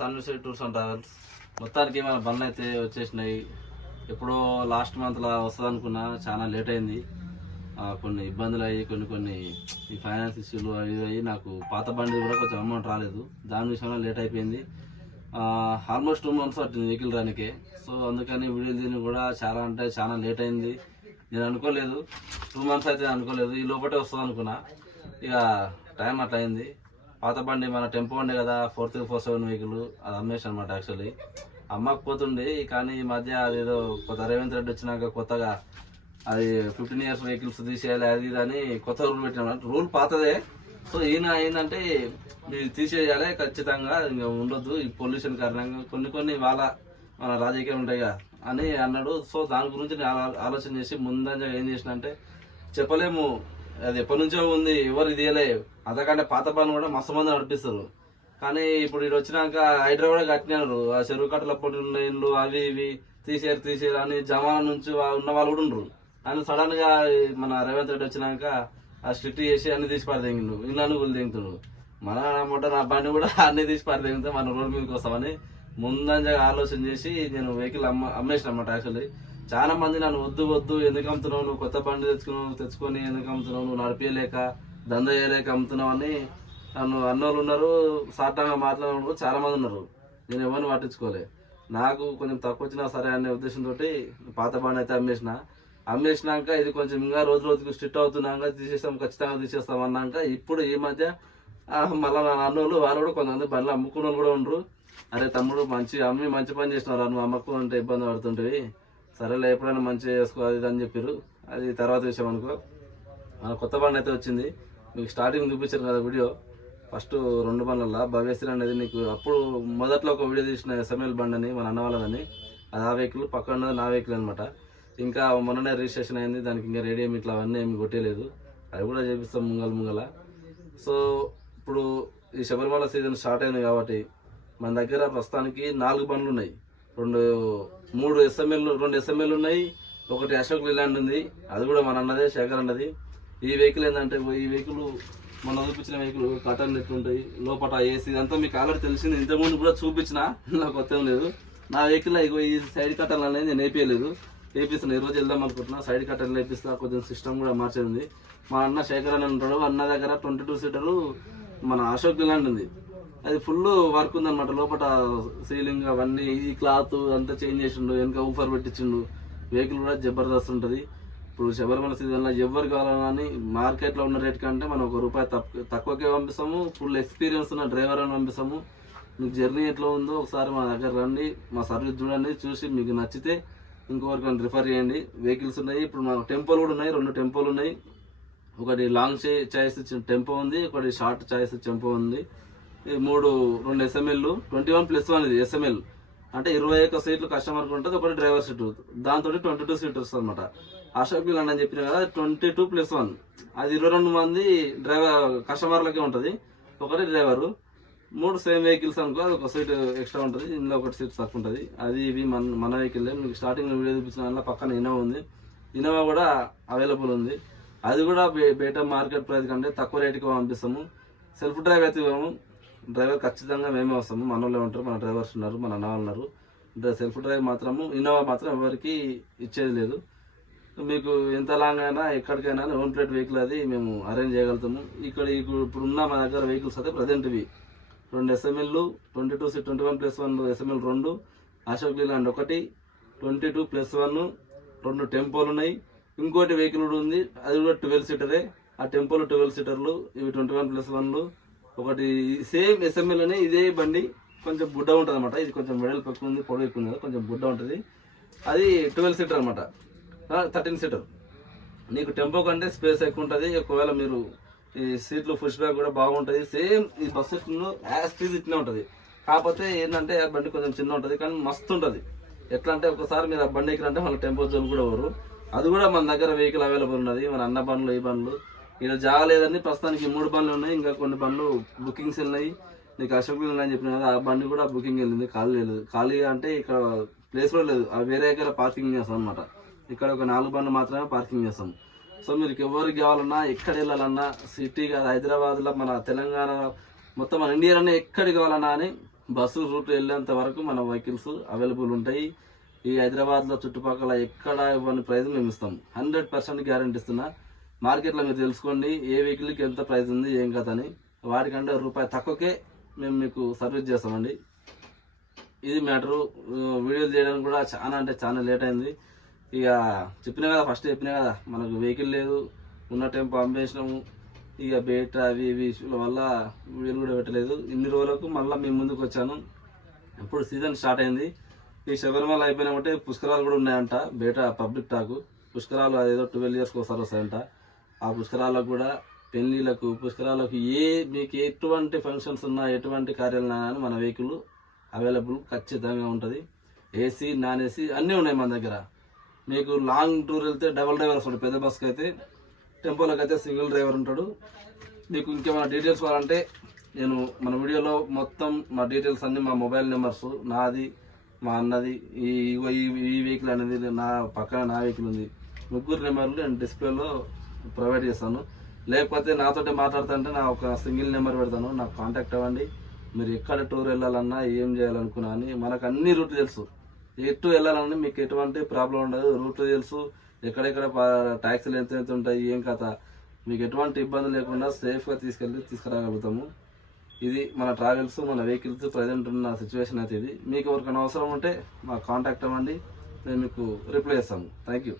సన్విశ్రీ tours and travels. మొత్తానికి మన బండ్లు అయితే వచ్చేసినాయి. ఎప్పుడో లాస్ట్ మంత్లో వస్తుంది అనుకున్నా, చాలా లేట్ అయింది. కొన్ని ఇబ్బందులు అయ్యి కొన్ని ఈ ఫైనాన్స్ ఇష్యూలు అవి అయ్యి నాకు పాత బండి కూడా కొంచెం అమౌంట్ రాలేదు. దాని విషయంలో లేట్ అయిపోయింది. ఆల్మోస్ట్ 2 months పట్టింది వెహికల్ రానికే. సో అందుకని వీడియోలు దీన్ని కూడా చాలా లేట్ అయింది. నేను అనుకోలేదు 2 months అయితే అనుకోలేదు, ఈ లోపటే వస్తుంది అనుకున్నా. ఇక టైం అట్లా అయింది. పాత బండి మన టెంపో ఉండే కదా, 4347 వెహికల్, అది అమ్మేసి అనమాట. యాక్చువల్లీ అమ్మకపోతుండే, కానీ ఈ మధ్య అదేదో కొత్త రేవంత్ రెడ్డి వచ్చినాక కొత్తగా అది 15 years వెహికల్స్ తీసేయాలి అది ఇది అని కొత్త రూల్ పెట్టిన. రూల్ పాతదే. సో ఈయన ఏంటంటే మీరు తీసేయాలి ఖచ్చితంగా, ఇంకా ఉండొద్దు ఈ పొల్యూషన్ కారణంగా, కొన్ని మన రాజకీయాలు ఉంటాయిగా అని అన్నాడు. సో దాని గురించి నేను ఆలోచన చేసి ముందంగా ఏం చేసిన అంటే, చెప్పలేము అది ఎప్పటి నుంచో ఉంది, ఎవరు ఇది అంతకంటే పాత పని కూడా మస్తు మంది నడిపిస్తారు. కానీ ఇప్పుడు ఇది వచ్చినాక హైడ్రా కూడా కట్టినారు. ఆ చెరువు కట్టల పొట్టి ఉన్న ఇండ్లు అవి ఇవి తీసేరు అని జమానా నుంచి ఉన్న వాళ్ళు కూడా ఉండరు. అని సడన్ గా మన రేవంత్ రెడ్డి వచ్చినాక ఆ స్ట్రిక్ట్ చేసి అన్ని తీసి పారదెంగిండు, ఇళ్ళను కూడా దిగుతుండు. మన నా బండి కూడా అన్ని తీసి పారదెంగితే మన రోడ్డు మీదకి వస్తామని ముందంజగా ఆలోచన చేసి నేను వెహికల్ అమ్మేసిన అన్నమాట. యాక్చువల్లీ చాలా మంది నన్ను వద్దు ఎందుకు అమ్ముతున్నావు, నువ్వు కొత్త బండి తెచ్చుకొని ఎందుకు అమ్ముతున్నావు, నువ్వు నడిపేయలేక దంద చేయలేక అమ్ముతున్నావు అని నన్ను అన్నోళ్ళు ఉన్నారు. సాటంగా మాట్లాడిన చాలా మంది ఉన్నారు. నేను ఎవరిని పట్టించుకోలే. నాకు కొంచెం తక్కువ వచ్చినా సరే అనే ఉద్దేశంతో పాత బండి అయితే అమ్మేసినాక ఇది కొంచెం ఇంకా రోజుకి స్ట్రిక్ట్ అవుతున్నాక ఖచ్చితంగా తీసేస్తాం అన్నాక ఇప్పుడు ఈ మధ్య మళ్ళీ నా అన్నోళ్ళు వాళ్ళు కూడా కొంతమంది బండ్లు అమ్ముకున్న వాళ్ళు కూడా ఉండరు. అరే తమ్ముడు మంచి పని చేసినారు, నువ్వు అమ్మకు అంటే ఇబ్బంది పడుతుంటేవి, సరేలే ఎప్పుడైనా మంచిగా చేసుకో అది అని చెప్పారు. అది తర్వాత విషయం అనుకో. మన కొత్త బండి అయితే వచ్చింది. మీకు స్టార్టింగ్ చూపించారు కదా వీడియో, ఫస్ట్ 2 బండ్ల భవ్యశ్రీ అనేది నీకు అప్పుడు మొదట్లో ఒక వీడియో తీసిన ఎస్ఎంఎల్ బండి అని మన అన్న వాళ్ళదని, అది ఆ వెహికల్, పక్కన ఉన్నది నా వెహికల్ అనమాట. ఇంకా మొన్ననే రిజిస్ట్రేషన్ అయింది, దానికి ఇంకా రేడియం ఇట్లా అవన్నీ ఏమి కొట్టేయలేదు, అది కూడా చేపిస్తాం ముంగల. సో ఇప్పుడు ఈ శబరిమల సీజన్ స్టార్ట్ అయింది కాబట్టి మన దగ్గర ప్రస్తుతానికి 4 బండ్లు ఉన్నాయి. 2 ఎస్ఎంఎల్ ఉన్నాయి, ఒకటి అశోక్ లీలాండ్ ఉంది, అది కూడా మన అన్నదే, శేఖర్ అన్నది. ఈ వెహికల్ ఏంటంటే, ఈ వెహికల్ మన చూపించిన వెహికల్ కటన్ ఎట్లుంటాయి లోపల ఏసీ అంతా మీకు ఆల్రెడీ తెలిసింది, ఇంతకుముందు కూడా చూపించిన, నాకు కొత్త లేదు. నా వెహికల్ ఈ సైడ్ కటన్లు అనేది నేను వేపియలేదు, వేపిస్తాను. ఈరోజు వెళ్దాం అనుకుంటున్నా, సైడ్ కటన్లు వేపిస్తా. కొంచెం సిస్టమ్ కూడా మార్చేది. మా అన్న శేఖర్ అని ఉంటాడు, అన్న దగ్గర 22 seater మన అశోక్ లీలాండ్ ఉంది, అది ఫుల్ వర్క్ ఉందన్నమాట. లోపల సీలింగ్ అవన్నీ, ఈ క్లాత్ అంతా చేంజ్ చేసిండు, వెనక ఊఫర్ పెట్టించిండు. వెహికల్ కూడా జబర్దస్త్ ఉంటుంది. ఇప్పుడు శబరిమల సీజన్లో ఎవరు కావాలని మార్కెట్లో ఉన్న రేట్ కంటే మనం ₹1 తక్కువకే పంపిస్తాము. ఫుల్ ఎక్స్పీరియన్స్ ఉన్న డ్రైవర్ అని పంపిస్తాము. మీకు జర్నీ ఎట్లా ఉందో ఒకసారి మా దగ్గర రండి, మా సర్వీస్ చూడండి, చూసి మీకు నచ్చితే ఇంకొకరికి రిఫర్ చేయండి. వెహికల్స్ ఉన్నాయి. ఇప్పుడు మన టెంపోలు కూడా ఉన్నాయి, 2 టెంపోలు ఉన్నాయి. ఒకటి లాంగ్ చాయిస్ టెంపో ఉంది, ఒకటి షార్ట్ చాయిస్ టెంపో ఉంది. 2 ఎస్ఎంఎల్ 21+1 ఇది ఎస్ఎంఎల్ అంటే 21 సీట్లు కస్టమర్కి ఉంటుంది, ఒకటి డ్రైవర్ సీటు, దాంతో 22 seaters అనమాట. అశోక్ లీలాండ్ అని చెప్పిన కదా 22+1, అది 22 మంది డ్రైవర్ కస్టమర్లకే ఉంటుంది, ఒకటి డ్రైవరు. 3 సేమ్ వెహికల్స్ అనుకో, అది ఒక సీట్ ఎక్స్ట్రా ఉంటుంది, ఇందులో ఒకటి సీట్ తక్కువ ఉంటుంది. అది ఇవి మన వెహికల్. మీకు స్టార్టింగ్ వీడియో చూపించిన దానిలో పక్కన ఇన్నోవా ఉంది, ఇన్నోవా కూడా అవైలబుల్ ఉంది. అది కూడా బయట మార్కెట్ ప్రైస్ కంటే తక్కువ రేటుకి పంపిస్తాము. సెల్ఫ్ డ్రైవ్ అయితే ఇవ్వము, డ్రైవర్ ఖచ్చితంగా మేమే వస్తాము. మన వాళ్ళే ఉంటారు, మన డ్రైవర్స్ ఉన్నారు, మన అన్న వాళ్ళు ఉన్నారు. సెల్ఫ్ డ్రైవ్ మాత్రము, ఇన్నోవా మాత్రం ఎవరికి ఇచ్చేది లేదు. మీకు ఎంత లాంగ్ అయినా ఎక్కడికైనా ఓన్ ప్లేట్ వెహికల్ అది మేము అరేంజ్ చేయగలుగుతాము. ఇప్పుడు ఉన్న మా దగ్గర వెహికల్స్ అయితే ప్రజెంట్ ఇవి 2 ఎస్ఎంఎల్ 21+1 ఎస్ఎంఎల్ 2, అశోక్ లీలాండ్ 1, 22+1, 2 టెంపోలు ఉన్నాయి. ఇంకోటి వెహికల్ కూడా ఉంది, అది కూడా 12 seater. ఆ టెంపోలు 12 seater, ఇవి 21+1. ఒకటి సేమ్ ఎస్ఎంఎల్ అనే ఇదే బండి, కొంచెం బుడ్డ ఉంటుంది అనమాట. ఇది కొంచెం మెడల్ ఎక్కువ ఉంది, పొడవు ఎక్కువ ఉంది కదా, కొంచెం బుడ్డ ఉంటుంది. అది 12 seater అనమాట, 13 seater. నీకు టెంపో కంటే స్పేస్ ఎక్కువ ఉంటుంది. ఒకవేళ మీరు ఈ సీట్లు పుష్ బ్యాక్ కూడా బాగుంటుంది. సేమ్ ఈ బస్సు యాజ్ ఇట్లా ఉంటుంది. కాకపోతే ఏంటంటే ఆ బండి కొంచెం చిన్న ఉంటుంది, కానీ మస్తు ఉంటుంది. ఎట్లా అంటే ఒకసారి మీరు ఆ బండి ఎక్కినంటే మన టెంపో జోన్ కూడా ఎవరు. అది కూడా మన దగ్గర వెహికల్ అవైలబుల్ ఉన్నది. మన అన్న బండ్లు, ఈ బండ్లు ఇలా జాగలేదని ప్రస్తుతానికి 3 బండ్లు ఉన్నాయి. ఇంకా కొన్ని బండ్లు బుకింగ్స్ వెళ్ళినాయి. నీకు అశోక్ లీలాండ్ అని చెప్పిన కదా, ఆ బండి కూడా బుకింగ్ వెళ్ళింది. ఖాళీ లేదు, ఖాళీ అంటే ఇక్కడ ప్లేస్ కూడా లేదు, అవి వేరే దగ్గర పార్కింగ్ చేస్తాం అనమాట. ఇక్కడ ఒక 4 బండ్లు మాత్రమే పార్కింగ్ చేస్తాం. సో మీరు ఎవరికి కావాలన్నా, ఎక్కడ వెళ్ళాలన్నా, సిటీ కాదు హైదరాబాద్లో, మన తెలంగాణ మొత్తం మన ఇండియాలోనే ఎక్కడికి కావాలన్నా అని బస్సు రూట్ వెళ్ళేంత వరకు మన వెహికల్స్ అవైలబుల్ ఉంటాయి. ఈ హైదరాబాద్లో చుట్టుపక్కల ఎక్కడ ఇవ్వని ప్రైస్ మేము ఇస్తాం. 100% గ్యారెంటీ ఇస్తున్నా. మార్కెట్లో మీరు తెలుసుకోండి ఏ వెహికల్కి ఎంత ప్రైస్ ఉంది ఏం కథ అని. వాటికంటే రూపాయి తక్కువకే మేము మీకు సర్వీస్ చేస్తామండి. ఇది మ్యాటరు. వీడియోలు చేయడానికి కూడా చాలా అంటే చాలా లేట్ అయింది. ఇక చెప్పినా కదా, ఫస్ట్ చెప్పినా కదా, మనకు వెహికల్ లేదు, ఉన్న టైంపు అమ్మేసినాము. ఇక బయట అవి ఇవి ఇష్యూల వల్ల వీడియోలు కూడా పెట్టలేదు. ఇన్ని రోజులకు మళ్ళీ మేము ముందుకు వచ్చాను. ఇప్పుడు సీజన్ స్టార్ట్ అయింది. ఈ శబరిమల అయిపోయినామంటే పుష్కరాలు కూడా ఉన్నాయంట. బయట పబ్లిక్ టాకు పుష్కరాలు అదేదో 12 years ఒకసారి వస్తాయంట. ఆ పుష్కరాలకు కూడా పెళ్ళిళ్ళకు పుష్కరాలకు మీకు ఎటువంటి ఫంక్షన్స్ ఉన్నా ఎటువంటి కార్యాలన్నా మన వెహికల్ అవైలబుల్ ఖచ్చితంగా ఉంటుంది. ఏసీ నాన్ ఏసీ అన్నీ ఉన్నాయి మన దగ్గర. మీకు లాంగ్ టూర్ వెళ్తే డబుల్ డ్రైవర్ వస్తాడు. పెద్ద బస్కి అయితే, టెంపోలకు అయితే సింగిల్ డ్రైవర్ ఉంటాడు. మీకు ఇంకేమైనా డీటెయిల్స్ కావాలంటే నేను మన వీడియోలో మొత్తం మా డీటెయిల్స్ అన్నీ, మా మొబైల్ నెంబర్స్, నాది మా అన్నది, ఈ వెహికల్ అనేది నా పక్కన నా వెహికల్ ఉంది, 3 నెంబర్లు నేను డిస్ప్లేలో ప్రొవైడ్ చేస్తాను. లేకపోతే నాతోటే మాట్లాడుతుంటే నా ఒక సింగిల్ నెంబర్ పెడతాను, నాకు కాంటాక్ట్ అవ్వండి. మీరు ఎక్కడ టూర్ వెళ్ళాలన్నా ఏం చేయాలనుకున్నా అని మనకు అన్ని రూట్లు తెలుసు. ఎటు వెళ్ళాలన్నా మీకు ఎటువంటి ప్రాబ్లం ఉండదు. రూట్లు తెలుసు, ఎక్కడెక్కడ ట్యాక్సీలు ఎంత ఉంటాయి ఏం కథ, మీకు ఎటువంటి ఇబ్బంది లేకుండా సేఫ్గా తీసుకురాగలుగుతాము. ఇది మన ట్రావెల్స్, మన వెహికల్స్ ప్రజెంట్ ఉన్న సిచ్యువేషన్ అయితే ఇది. మీకు ఎవరికైనా అవసరం ఉంటే మాకు కాంటాక్ట్ అవ్వండి, మేము మీకు రిప్లై చేస్తాము. Thank you.